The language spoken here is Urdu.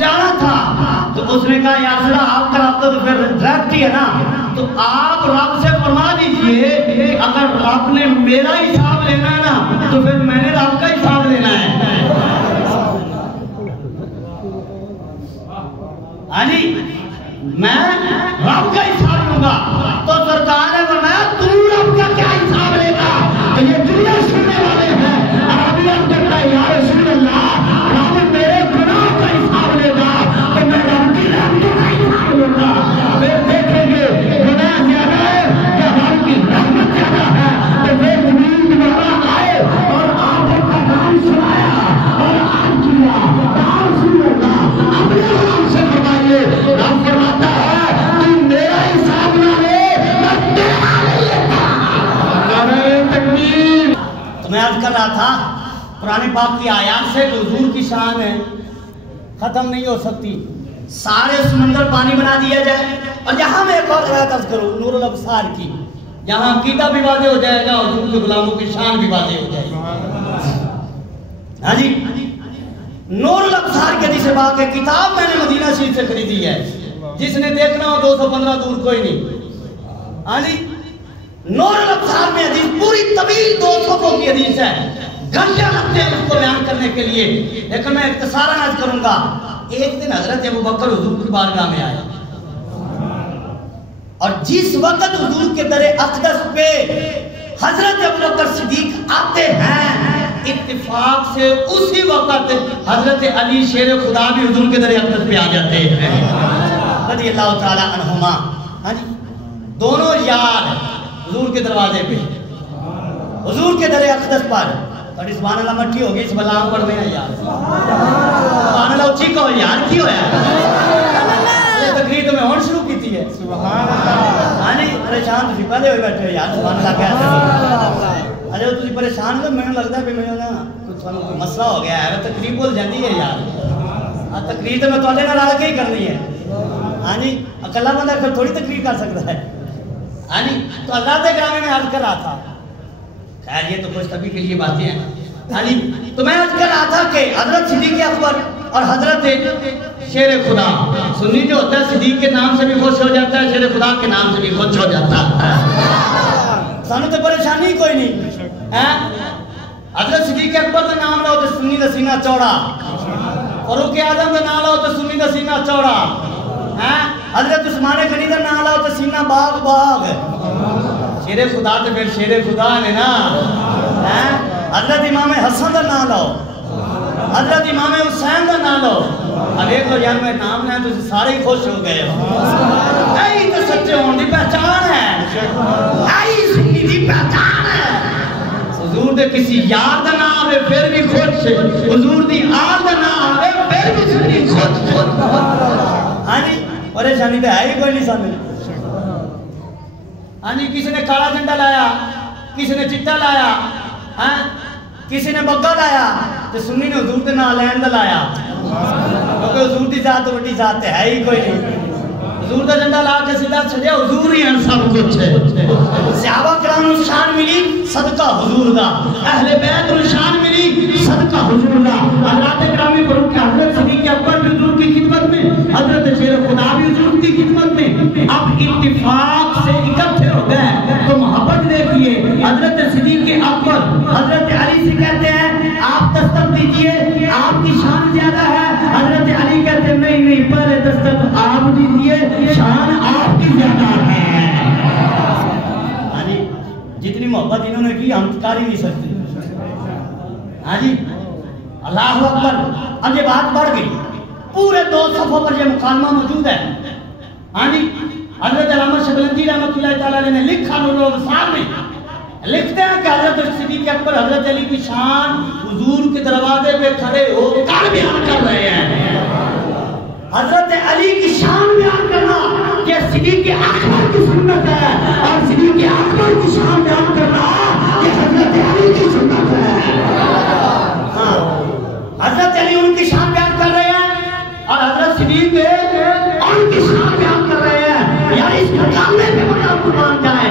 سیاح تھا تو اس نے کہا یا رسول اللہ آپ کا رابطہ تو پھر ڈائریکٹ ہی ہے نا، تو آپ رب سے فرما دیجئے کہ اگر رب نے میرا حساب لینا ہے نا تو پھر میں نے رب کا حساب لینا ہے۔ ہاں جی، میں رب کا حساب لوں گا۔ تو سرکار نے فرمایا تو رب کا کیا حساب لے گا؟ تو یہ دنیا سننے والے ہیں، عربیت کرتا ہے یا رسول اللہ رب میرے گناہ کا حساب لے گا تو میں رب کی رحمت کا حساب لوں گا۔ پھر دیکھیں گے گناہ زیادہ ہے یا رب کی رحمت زیادہ ہے، تو پھر زمین دوبارہ آئے اور آپ کا نام سنایا اور آپ کیا نام سنو گا اپنے نام سے فرمائیے۔ رب فرماتا ہے تو میرا حساب نہ لے میں تیرا نہیں لیتا۔ تکبیر۔ تو میں عرض کر رہا تھا قرآن پاک کی آیات سے جو حضور کی شان ہے ختم نہیں ہو سکتی۔ سارے سمندر پانی بنا دیا جائے، اور یہاں میں ایک اور روایت عرض کروں نور الابصار کی، یہاں عقیدہ بھی واضح ہو جائے گا اور حضور کے غلاموں کی شان بھی واضح ہو جائے گی۔ ہاں جی، نور الابصار کے حدیث پاک ہے، کتاب میں نے مدینہ شریف سے خریدی ہے، جس نے دیکھنا ہو 215 دور کوئی نہیں۔ ہاں جی، نور الابصار میں حدیث پوری طویل 2 صفحوں کی حدیث ہے، گھنٹے لگتے ہیں اس کو بیان کرنے کے لیے، لیکن میں اختصاراً عرض کروں گا۔ ایک دن حضرت ابوبکر حضور کی بارگاہ میں آیا، اور جس وقت حضور کے در اقدس پہ حضرت ابوبکر صدیق آتے ہیں، اتفاق سے اسی وقت حضرت علی شیر خدا بھی حضور کے در اقدس پہ آ جاتے ہیں رضی اللہ تعالی عنہما۔ ہاں جی، دونوں یار حضور کے دروازے پہ، حضور کے در اقدس پر، اور سبحان اللہ مٹھی ہوگی اس بلام پڑھ میں یار سبحان اللہ اچھی کہو یار کی ہویا یہ تقریر تو میں ہون شروع کی تھی ہے۔ ہاں جی، پریشان تھی پہلے ہوئی بیٹھے یار سبحان اللہ کیا اجے تسی پریشان ہو، میں لگتا ہے کہ میں نا کچھ مسئلہ ہو گیا ہے، تقریر بول جاندی ہے یار، تقریر تو میں تواڈے نال آ کے ہی کرنی ہے۔ ہاں جی، اکلا بندہ پھر تھوڑی تقریر کر سکتا ہے۔ ہاں جی، تو حضرات گرامی میں عرض کر رہا تھا، خیر یہ تو کچھ طبی کے لیے باتیں ہیں۔ ہاں جی، تو میں عرض کر رہا تھا کہ حضرت صدیق اکبر اور حضرت شیر خدا، سنی جو ہوتا ہے صدیق کے نام سے بھی خوش ہو جاتا ہے، شیر خدا کے نام سے بھی خوش ہو جاتا ہے، سانو تو پریشانی کوئی نہیں۔ حضرت صدیق اکبر کا نام لو تو سنی کا سینہ چوڑا، فاروق اعظم کا نام لو تو سنی کا سینہ چوڑا، حضرت عثمان غنی کا نام لو تو سینہ باغ باغ، شیر خدا تو پھر شیر خدا نے نا۔ حضرت امام حسن کا نام لو، حضرت امام حسین کا نام لو، اب ایک لو یار میں نام لیں تو سارے ہی خوش ہو گئے۔ ایہی تو سچے ہونے کی پہچان ہے، ایہی سنی دی پہچان ہے۔ حضور دے کسی یار دا نام آوے پھر بھی خوش، حضور دی آل دا نام آوے پھر بھی سنی خوش۔ ہاں جی، پریشانی تو ہے ہی کوئی نہیں سامنے۔ ہاں جی، کسی نے کالا جھنڈا لایا، کسی نے چٹا لایا، کسی نے بگا لایا، تو سنی نے حضور کے نام لین دا لایا، کیونکہ حضور دی ذات وڈی ذات ہے ہی کوئی نہیں۔ حضور دا جھنڈا لا کے سیدھا چھڑیا، حضور ہی ہیں سب کچھ ہے۔ صحابہ کرام نوں شان ملی صدقہ حضور دا، اہل بیت نوں شان ملی صدقہ حضور دا۔ حضرات گرامی پڑھو کہ حضرت صدیق اکبر بھی حضور کی خدمت میں، حضرت شیر خدا بھی حضور کی خدمت میں، اب اتفاق سے اکٹھے ہو گئے تو محبت دیکھیے۔ حضرت صدیق اکبر حضرت علی سے کہتے ہیں آپ دستک دیجئے، آپ کی شان زیادہ ہے۔ حضرت علی کہتے ہیں نہیں پہلے دستک آپ دیجئے، شان آپ کی زیادہ ہے۔ جتنی محبت انہوں نے کی ہم کر ہی نہیں سکتے۔ ہاں جی، اللہ اکبر۔ اب یہ بات بڑھ گئی، پورے 2 صفحوں پر یہ مکالمہ موجود ہے۔ ہاں جی، حضرت علامہ شبلنجی رحمۃ اللہ تعالیٰ علیہ نے لکھا نور الابصار میں، لکھتے ہیں کہ حضرت صدیق اکبر حضرت علی کی شان حضور کے دروازے پہ کھڑے ہو کر بیان کر رہے ہیں۔ حضرت علی کی شان بیان کرنا کہ صدیق اکبر کی سنت ہے، اور صدیق اکبر کی شان بیان کرنا کہ حضرت علی کی سنت ہے۔ حضرت علی ان کی شان بیان کر رہے ہیں اور حضرت صدیق ان کی شان بیان کر رہے ہیں۔ یار اس مقامے پہ بڑا قربان جائے،